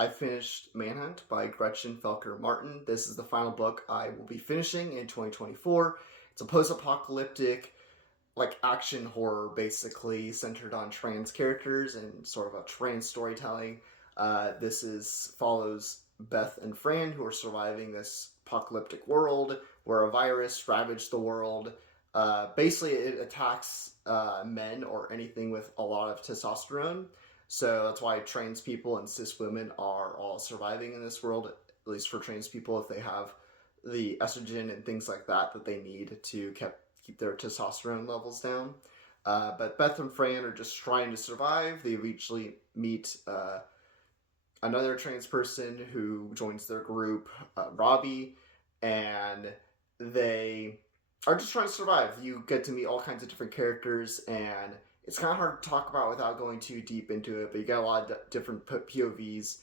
I finished Manhunt by Gretchen Felker-Martin. This is the final book I will be finishing in 2024. It's a post-apocalyptic, action horror, basically centered on trans characters and sort of a trans storytelling. This follows Beth and Fran, who are surviving this apocalyptic world where a virus ravaged the world. Basically, it attacks men or anything with a lot of testosterone. So that's why trans people and cis women are all surviving in this world, at least for trans people, if they have the estrogen and things like that they need to keep their testosterone levels down. But Beth and Fran are just trying to survive. They eventually meet another trans person who joins their group, Robbie, and they are just trying to survive. You get to meet all kinds of different characters, and it's kind of hard to talk about without going too deep into it, but you get a lot of different POVs.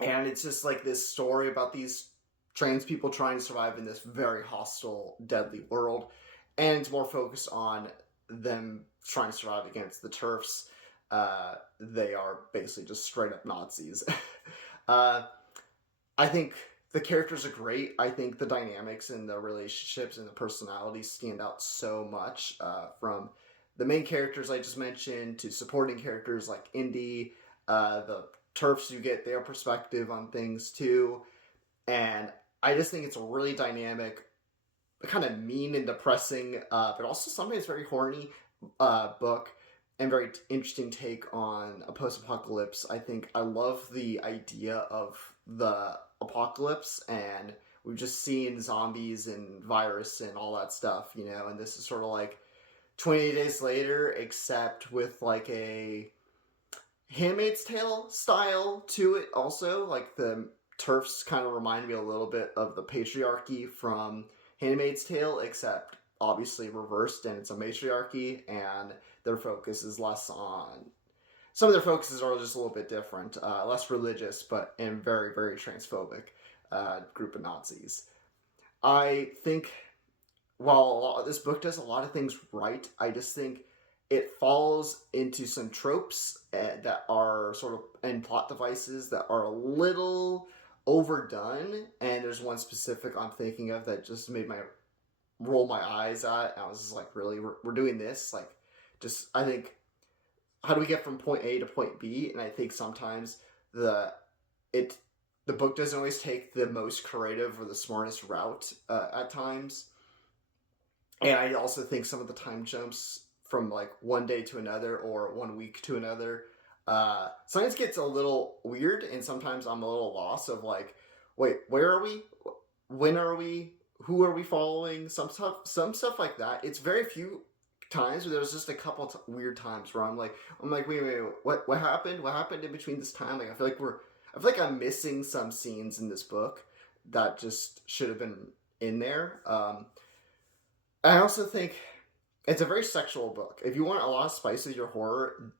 And it's just like this story about these trans people trying to survive in this very hostile, deadly world. And it's more focused on them trying to survive against the TERFs. They are basically just straight up Nazis. I think the characters are great. I think the dynamics and the relationships and the personalities stand out so much, from the main characters I just mentioned to supporting characters like Indy. The TERFs, you get their perspective on things too. And I just think it's a really dynamic, kind of mean and depressing, but also sometimes very horny book, and very interesting take on a post-apocalypse. I think I love the idea of the apocalypse, and we've just seen zombies and virus and all that stuff, and this is sort of like 28 Days Later, except with like a Handmaid's Tale style to it also. Like the TERFs kind of remind me a little bit of the patriarchy from Handmaid's Tale, except obviously reversed, and it's a matriarchy, and their focus is less on... Some of their focuses are just a little bit different, less religious, and very, very transphobic group of Nazis. I think while this book does a lot of things right, I just think it falls into some tropes that are sort of, and plot devices that are a little overdone, and there's one specific I'm thinking of that just made my roll my eyes at, and I was just like, really, we're doing this? I think, how do we get from point A to point B? And I think sometimes the book doesn't always take the most creative or the smartest route at times. And I also think some of the time jumps from like one day to another or 1 week to another sometimes gets a little weird, and sometimes I'm a little lost of like, wait, where are we? When are we? Who are we following? Some stuff like that. It's very few times, but there's just a couple weird times where I'm like, wait, what happened? What happened in between this time? Like, I feel like I'm missing some scenes in this book that just should have been in there. I also think it's a very sexual book. If you want a lot of spice with your horror,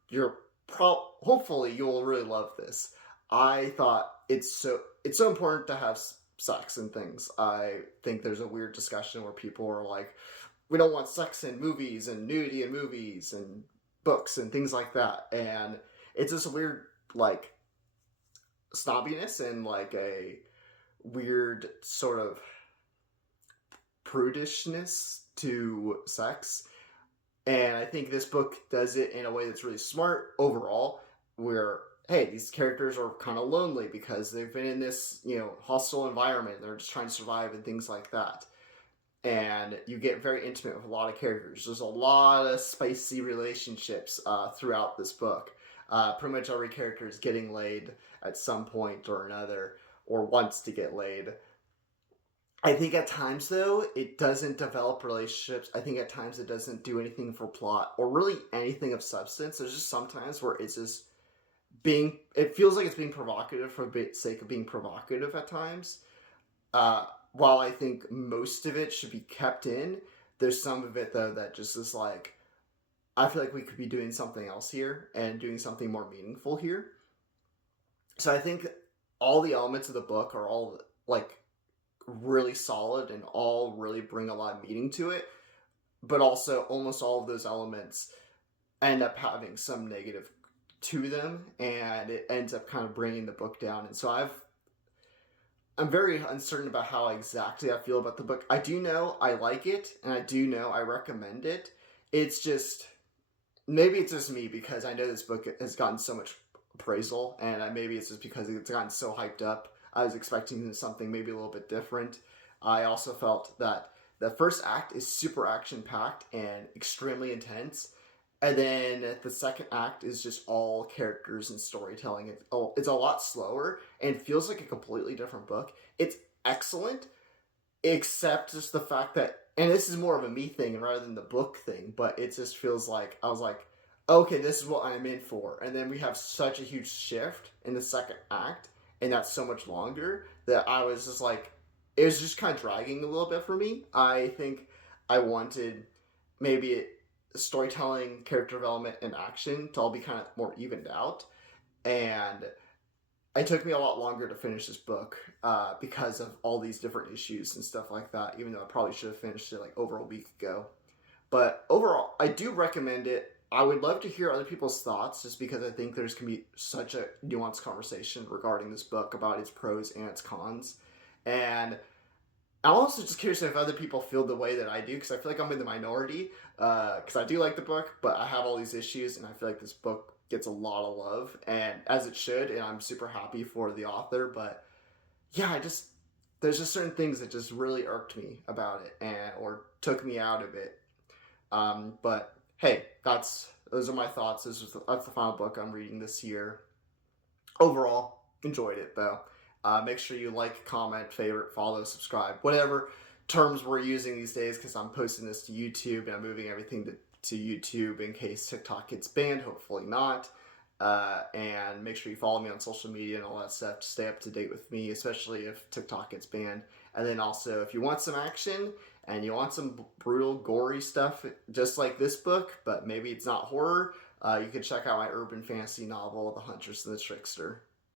hopefully you'll really love this. I thought it's so important to have sex and things. I think there's a weird discussion where people are like, we don't want sex in movies and nudity in movies and books and things like that. And it's just a weird, like, snobbiness and like a weird sort of prudishness to sex. And I think this book does it in a way that's really smart overall, where, hey, these characters are kind of lonely because they've been in this, hostile environment. They're just trying to survive and things like that. And you get very intimate with a lot of characters. There's a lot of spicy relationships throughout this book. Pretty much every character is getting laid at some point or another, or wants to get laid. I think at times, though, it doesn't develop relationships. I think at times it doesn't do anything for plot or really anything of substance. There's just sometimes where it's just it feels like it's being provocative for the sake of being provocative at times. While I think most of it should be kept in, there's some of it, though, that just is like, I feel like we could be doing something else here and doing something more meaningful here. So I think all the elements of the book are all, like, really solid and all really bring a lot of meaning to it, but also almost all of those elements end up having some negative to them, and it ends up kind of bringing the book down. And so I'm very uncertain about how exactly I feel about the book. I do know I like it, and I do know I recommend it. It's just, maybe it's just me, because I know this book has gotten so much appraisal, and maybe it's just because it's gotten so hyped up. I was expecting something maybe a little bit different. I also felt that the first act is super action packed and extremely intense, and then the second act is just all characters and storytelling. It's a lot slower and feels like a completely different book. It's excellent, except just the fact that, and this is more of a me thing rather than the book thing, but it just feels like I was like, okay, this is what I'm in for. And then we have such a huge shift in the second act, and that's so much longer, that I was just like, it was just kind of dragging a little bit for me. I think I wanted maybe storytelling, character development, and action to all be kind of more evened out. And it took me a lot longer to finish this book because of all these different issues and stuff like that, even though I probably should have finished it like over a week ago. But overall, I do recommend it. I would love to hear other people's thoughts, just because I think there's going to be such a nuanced conversation regarding this book about its pros and its cons. And I'm also just curious if other people feel the way that I do, because I feel like I'm in the minority, because I do like the book, but I have all these issues, and I feel like this book gets a lot of love, and as it should, and I'm super happy for the author. But yeah, there's just certain things that just really irked me about it, or took me out of it. But hey, those are my thoughts. That's the final book I'm reading this year. Overall, enjoyed it though. Make sure you like, comment, favorite, follow, subscribe, whatever terms we're using these days, because I'm posting this to YouTube, and I'm moving everything to YouTube in case TikTok gets banned. Hopefully not. And make sure you follow me on social media and all that stuff to stay up to date with me, especially if TikTok gets banned. And then also, if you want some action and you want some brutal, gory stuff, just like this book, but maybe it's not horror, you can check out my urban fantasy novel, The Huntress and the Trickster.